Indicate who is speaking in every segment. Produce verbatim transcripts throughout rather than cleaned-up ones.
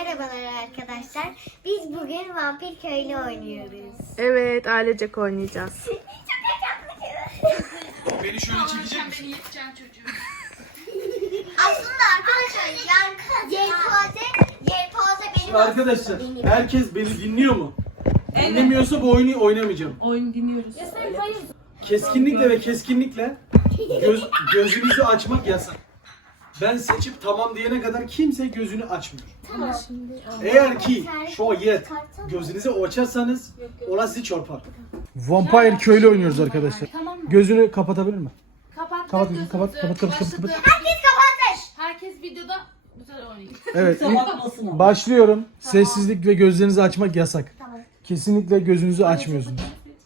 Speaker 1: Merhabalar arkadaşlar. Biz bugün Vampir Köylü oynuyoruz.
Speaker 2: Evet, ailecek oynayacağız.
Speaker 1: Çok heyecanlıyım.
Speaker 3: Beni şöyle çekecek misin?
Speaker 1: Aslında arkadaşlar yani yelpaze, yelpaze benim
Speaker 3: Şimdi arkadaşlar herkes beni dinliyor mu? Dinlemiyorsa bu oyunu oynamayacağım.
Speaker 4: Oyun dinliyoruz.
Speaker 3: Keskinlikle ve keskinlikle göz, gözünüzü açmak yasak. Ben seçip tamam diyene kadar kimse gözünü açmıyor.
Speaker 1: Tamam.
Speaker 3: Eğer ki şayet gözünüzü açarsanız ola sizi çarpar. Vampire köylü oynuyoruz arkadaşlar.
Speaker 4: Tamam mı?
Speaker 3: Gözünü kapatabilir mi?
Speaker 4: Kapat.
Speaker 3: Kapat,
Speaker 4: gözünüzü.
Speaker 3: kapat, kapat, kapat, kapat, kapat.
Speaker 1: Herkes kapatır.
Speaker 4: Herkes videoda güzel oynayın.
Speaker 3: Evet, ilk başlıyorum. Sessizlik ve gözlerinizi açmak yasak.
Speaker 1: Tamam.
Speaker 3: Kesinlikle gözünüzü açmıyorsunuz.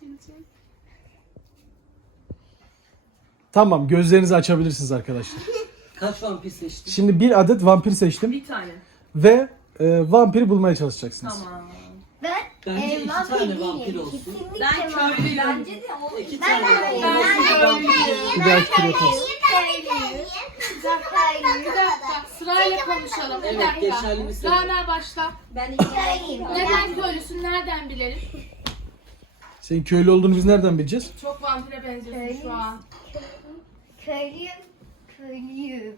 Speaker 3: Tamam, gözlerinizi açabilirsiniz arkadaşlar.
Speaker 5: Kaç vampir seçtin?
Speaker 3: Şimdi bir adet vampir seçtim
Speaker 4: Bir tane.
Speaker 3: ve e, vampiri bulmaya çalışacaksınız.
Speaker 4: Tamam.
Speaker 1: Ben
Speaker 5: Bence
Speaker 1: e,
Speaker 5: iki
Speaker 1: vampir
Speaker 5: tane
Speaker 1: değilim.
Speaker 5: vampir olsun.
Speaker 1: Kesinlikle
Speaker 4: Ben
Speaker 1: vampir.
Speaker 4: köylüyüm. Bence de ama
Speaker 5: İki
Speaker 1: Ben
Speaker 5: tane
Speaker 1: ben
Speaker 5: vampir
Speaker 1: ben
Speaker 5: olsun.
Speaker 3: Bir dahaki tur yaparız.
Speaker 4: Bir dakika, sırayla konuşalım. Bir
Speaker 5: Evet,
Speaker 4: dakika.
Speaker 5: geçerli bir sebep.
Speaker 4: Rana başla.
Speaker 1: Ben köylüyüm.
Speaker 4: Neden köylüsün? Nereden bilelim?
Speaker 3: Senin köylü olduğunu biz nereden bileceğiz?
Speaker 4: Çok vampire benziyorsun şu an.
Speaker 1: Köylüyüm. Köylüyüm.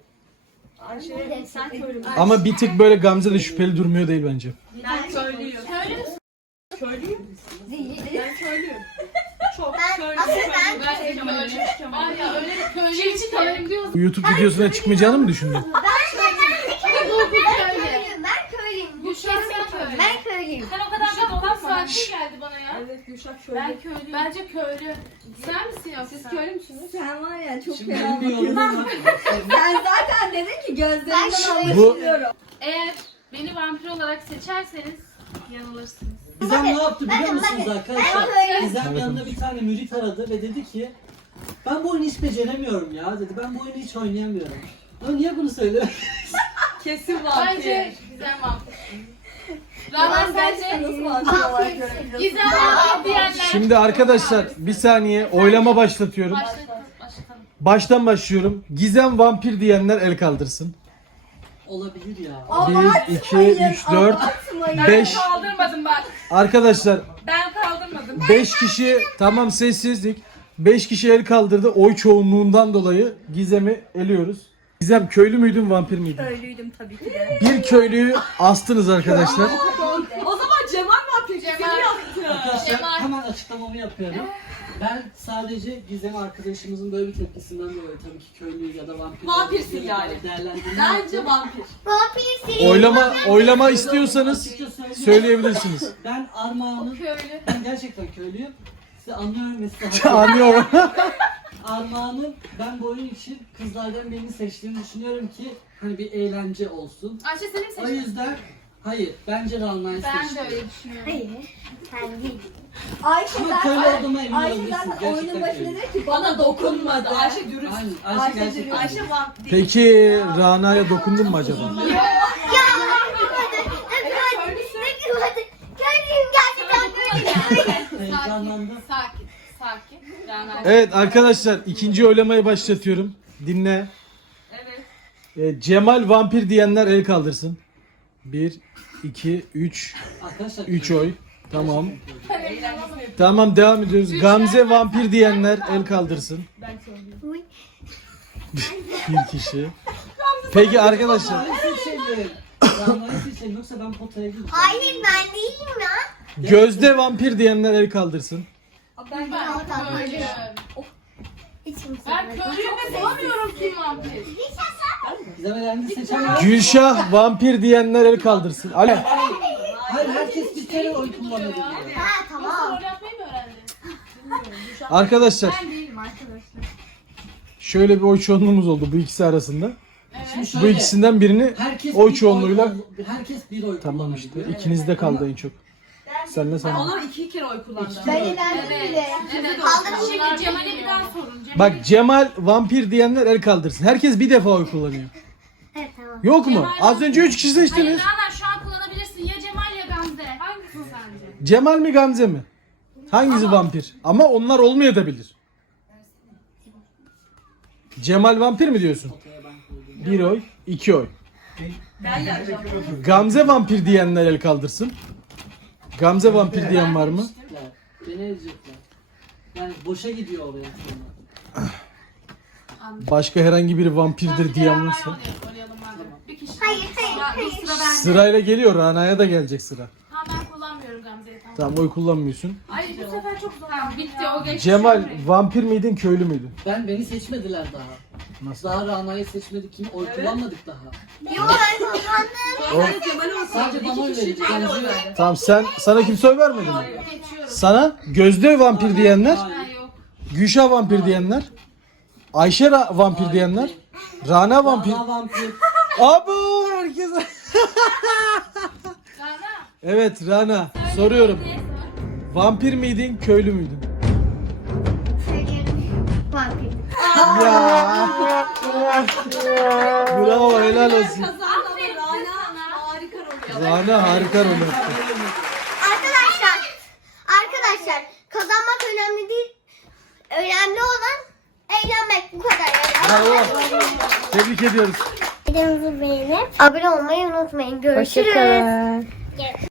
Speaker 4: Ayşe, sen köylü müsün?
Speaker 3: Ama bir tık böyle Gamze de şüpheli durmuyor değil bence.
Speaker 4: Ben köylüyüm. Köylü müsün? Köylüyüm. Ben köylüyüm. Çok
Speaker 1: Ben-
Speaker 4: köylüyüm.
Speaker 1: asıl ben
Speaker 4: Ben köylüyüm. Var ya öyle bir köylüyüm ki köylüyüm diyorsun.
Speaker 3: Bu YouTube videosuna çıkmayacağını mı düşündün?
Speaker 1: Ben köylüyüm. Ben köylüyüm. Ben köylüyüm. Bu
Speaker 4: Gülşah sen
Speaker 1: kesin
Speaker 4: köylü.
Speaker 1: Ben köylüyüm.
Speaker 4: Sen o kadar da dolan sakin geldi bana ya.
Speaker 6: Evet Gülşah köylü.
Speaker 4: Ben köylüyüm. Bence köylü. Sen misin yoksa?
Speaker 6: Siz köylü müsünüz?
Speaker 7: Sen var ya çok
Speaker 5: Şimdi
Speaker 7: fena
Speaker 5: benim bir yorumum
Speaker 7: bakıyorsun.
Speaker 5: var.
Speaker 7: Sen zaten dedin ki gözlerinden
Speaker 1: Ben-
Speaker 3: Bu
Speaker 7: anlaşılıyorum.
Speaker 4: Eğer beni vampir olarak seçerseniz yanılırsınız.
Speaker 5: Gizem ne yaptı biliyor
Speaker 1: bakın,
Speaker 5: musunuz
Speaker 1: bakın.
Speaker 5: arkadaşlar?
Speaker 1: Ben köylüyüm.
Speaker 5: Gizem yanında bir tane mürit aradı ve dedi ki ben bu oyunu hiç beceremiyorum ya dedi. Ben bu oyunu hiç oynayamıyorum. Ama niye bunu söylüyor?
Speaker 6: Kesin vampir.
Speaker 4: Bence Gizem vampir. Rana bence
Speaker 7: Nasıl vampir olarak görebiliyorsun?
Speaker 4: Gizem vampir diyenler.
Speaker 3: şimdi arkadaşlar bir saniye oylama başlatıyorum.
Speaker 4: Başlatalım. Başlatalım.
Speaker 3: Baştan başlıyorum. Gizem vampir diyenler el kaldırsın.
Speaker 5: Olabilir ya.
Speaker 3: bir, iki, üç, dört,
Speaker 7: Atmayın.
Speaker 3: beş.
Speaker 4: Kaldırmadım bak.
Speaker 3: Arkadaşlar
Speaker 4: Ben kaldırmadım.
Speaker 3: beş kişi tamam sessizlik. beş kişi el kaldırdı. Oy çoğunluğundan dolayı Gizem'i eliyoruz. Gizem köylü müydün vampir miydin?
Speaker 7: Köylüydüm tabii ki de.
Speaker 3: Bir köylüyü astınız arkadaşlar.
Speaker 6: O zaman Cemal vampir.
Speaker 4: Cemal.
Speaker 6: Cemal yaptı.
Speaker 5: Arkadaşlar
Speaker 4: Cemal.
Speaker 5: hemen açıklamamı yapıyorum. Ben sadece Gizem arkadaşımızın böyle bir tepkisinden dolayı tabii ki köylüyüz ya da vampir.
Speaker 6: Vampirsin yani.
Speaker 5: Değerlendirme
Speaker 6: Bence
Speaker 5: yaptım.
Speaker 6: vampir.
Speaker 1: Vampirsin.
Speaker 3: Oylama oylama istiyorsanız
Speaker 5: Açıkça söyleyeyim.
Speaker 3: söyleyebilirsiniz.
Speaker 5: Ben Armağan'ın,
Speaker 4: Köylü.
Speaker 5: ben gerçekten köylüyüm. Size anlıyorum ve size
Speaker 3: Anlıyorum.
Speaker 5: Armağan'ın ben bu oyun için kızlardan birini seçtiğini düşünüyorum ki hani bir eğlence olsun.
Speaker 4: Ayşe seni mi
Speaker 5: O
Speaker 4: seçtin?
Speaker 5: yüzden hayır bence Rana'yı
Speaker 4: Ben
Speaker 5: seçtim.
Speaker 4: de öyle düşünüyorum.
Speaker 1: Hayır. Sen değil.
Speaker 7: Ayşe
Speaker 5: Ama köylü
Speaker 7: zaten,
Speaker 5: olduğuma emin
Speaker 7: Ayşe
Speaker 5: olabilirsiniz.
Speaker 7: zaten
Speaker 5: Gerçekten
Speaker 7: oyunun başında
Speaker 5: köylü.
Speaker 7: dedi ki
Speaker 6: Bana dokunmadı. Ayşe dürüst.
Speaker 5: Aynen, Ayşe,
Speaker 7: Ayşe
Speaker 5: gerçekten
Speaker 7: dürüst.
Speaker 5: Ayşe
Speaker 6: Ayşe vampir.
Speaker 3: Peki Rana'ya dokundun mu acaba?
Speaker 1: Ya hadi. Köylüyüm gerçekten köylüyüm.
Speaker 5: heyecanlandı.
Speaker 4: Sakin. Sakin. Rana.
Speaker 3: Evet arkadaşlar ikinci oylamayı başlatıyorum. Dinle.
Speaker 4: Evet.
Speaker 3: E, Cemal vampir diyenler el kaldırsın. bir, iki, üç.
Speaker 5: Arkadaşlar
Speaker 3: üç oy. Tamam.
Speaker 4: Eğlenceli.
Speaker 3: Tamam devam ediyoruz. Gamze vampir diyenler el kaldırsın.
Speaker 1: Uy.
Speaker 3: Bir kişi. Peki arkadaşlar.
Speaker 5: Rana'yı seçelim. Rana'yı seçelim yoksa ben potaya gideceğim.
Speaker 1: Hayır ben değilim ya.
Speaker 3: Gözde vampir diyenler el kaldırsın.
Speaker 7: ben
Speaker 4: Ben köylüyüm.
Speaker 1: Hiç kimse
Speaker 4: Ben
Speaker 1: yok.
Speaker 4: köylüyüm ve bulamıyorum kim vampir.
Speaker 5: Gizem elendi seçemem.
Speaker 3: Gülşah vampir diyenler el kaldırsın. Alo.
Speaker 5: Hayır herkes bir kere oy kullanıyor.
Speaker 1: Ha
Speaker 4: Yoksa
Speaker 1: tamam.
Speaker 4: rol yapmayı mı öğrendin?
Speaker 3: Arkadaşlar
Speaker 4: Ben değilim arkadaşlar.
Speaker 3: şöyle bir oy çoğunluğumuz oldu bu ikisi arasında.
Speaker 5: Şimdi
Speaker 3: Bu
Speaker 5: şöyle,
Speaker 3: ikisinden birini
Speaker 5: herkes
Speaker 3: oy
Speaker 5: bir
Speaker 3: çoğunluğuyla
Speaker 5: oy- herkes bir oy
Speaker 3: tamam işte
Speaker 5: kullanabiliyor.
Speaker 3: ikinizde kaldı en çok. Senle sen.
Speaker 6: Onlar iki kere oy kullandı.
Speaker 7: Ben elendim bile.
Speaker 4: Evet.
Speaker 1: Kaldırın
Speaker 4: Şimdi Cemal'e bir daha sorun. Cemal'e
Speaker 3: Bak Cemal vampir diyenler el kaldırsın. Herkes bir defa oy kullanıyor.
Speaker 1: Evet tamam.
Speaker 3: Yok mu?
Speaker 4: Cemal
Speaker 3: Az önce üç kişi
Speaker 4: Hayır
Speaker 3: seçtiniz.
Speaker 4: Rana şu an kullanabilirsin. Ya Cemal ya Gamze. Hangisi sence?
Speaker 3: Cemal mi Gamze mi? Hangisi vampir? Ama onlar olmayabilir. Cemal vampir mi diyorsun?
Speaker 5: Potaya ben koydum.
Speaker 3: Bir oy, iki oy.
Speaker 6: Ben yapacağım.
Speaker 3: Gamze vampir diyenler el kaldırsın. Gamze vampir diyen var mı?
Speaker 5: Ya, beni ezecekler. Yani boşa gidiyor oraya sonra.
Speaker 3: Başka herhangi biri vampirdir diyen varsa.
Speaker 4: Oynayalım madem. Bir kişi.
Speaker 1: Hayır hayır
Speaker 4: Ya,
Speaker 1: hayır.
Speaker 4: dur, sıra bende.
Speaker 3: Sırayla geliyor. Rana'ya da gelecek sıra.
Speaker 4: Tamam ben kullanmıyorum Gamze'yi tamam.
Speaker 3: Tamam, oy kullanmıyorsun.
Speaker 4: Ay bu sefer çok zor. Tamam bitti o geçti.
Speaker 3: Cemal vampir miydin, köylü müydün?
Speaker 5: Ben beni seçmediler daha.
Speaker 3: Nasıl?
Speaker 5: Daha Rana'yı seçmedik, kim oy kullanmadık daha.
Speaker 1: Yok ben kazandım.
Speaker 6: Sadece Cemal olsun.
Speaker 5: Sadece bana oy verecek.
Speaker 6: Ben
Speaker 5: Gamze'ye
Speaker 6: oy
Speaker 5: ver.
Speaker 6: verdim.
Speaker 3: Tamam, sen sana kimse oy vermedi mi?
Speaker 4: Geçiyorum.
Speaker 3: Sana Gözde vampir diyenler,
Speaker 4: Ben yok.
Speaker 3: Gülşah vampir diyenler, Ayşe Ra- vampir diyenler, Rana vampir.
Speaker 5: Rana vampir.
Speaker 3: Abo herkes.
Speaker 4: Rana.
Speaker 3: Evet Rana, soruyorum. Vampir miydin, köylü müydün?
Speaker 1: Söylüyorum. Vampir.
Speaker 3: Ya. Bravo, helal olsun.
Speaker 6: Aferin Rana. Harika rol yaptı.
Speaker 3: Rana harika rol yaptı.
Speaker 1: Arkadaşlar, arkadaşlar kazanmak önemli değil. Önemli olan eğlenmek, bu kadar.
Speaker 3: Bravo. Tebrik ediyoruz.
Speaker 1: Videomuzu beğenip abone olmayı unutmayın. Görüşürüz.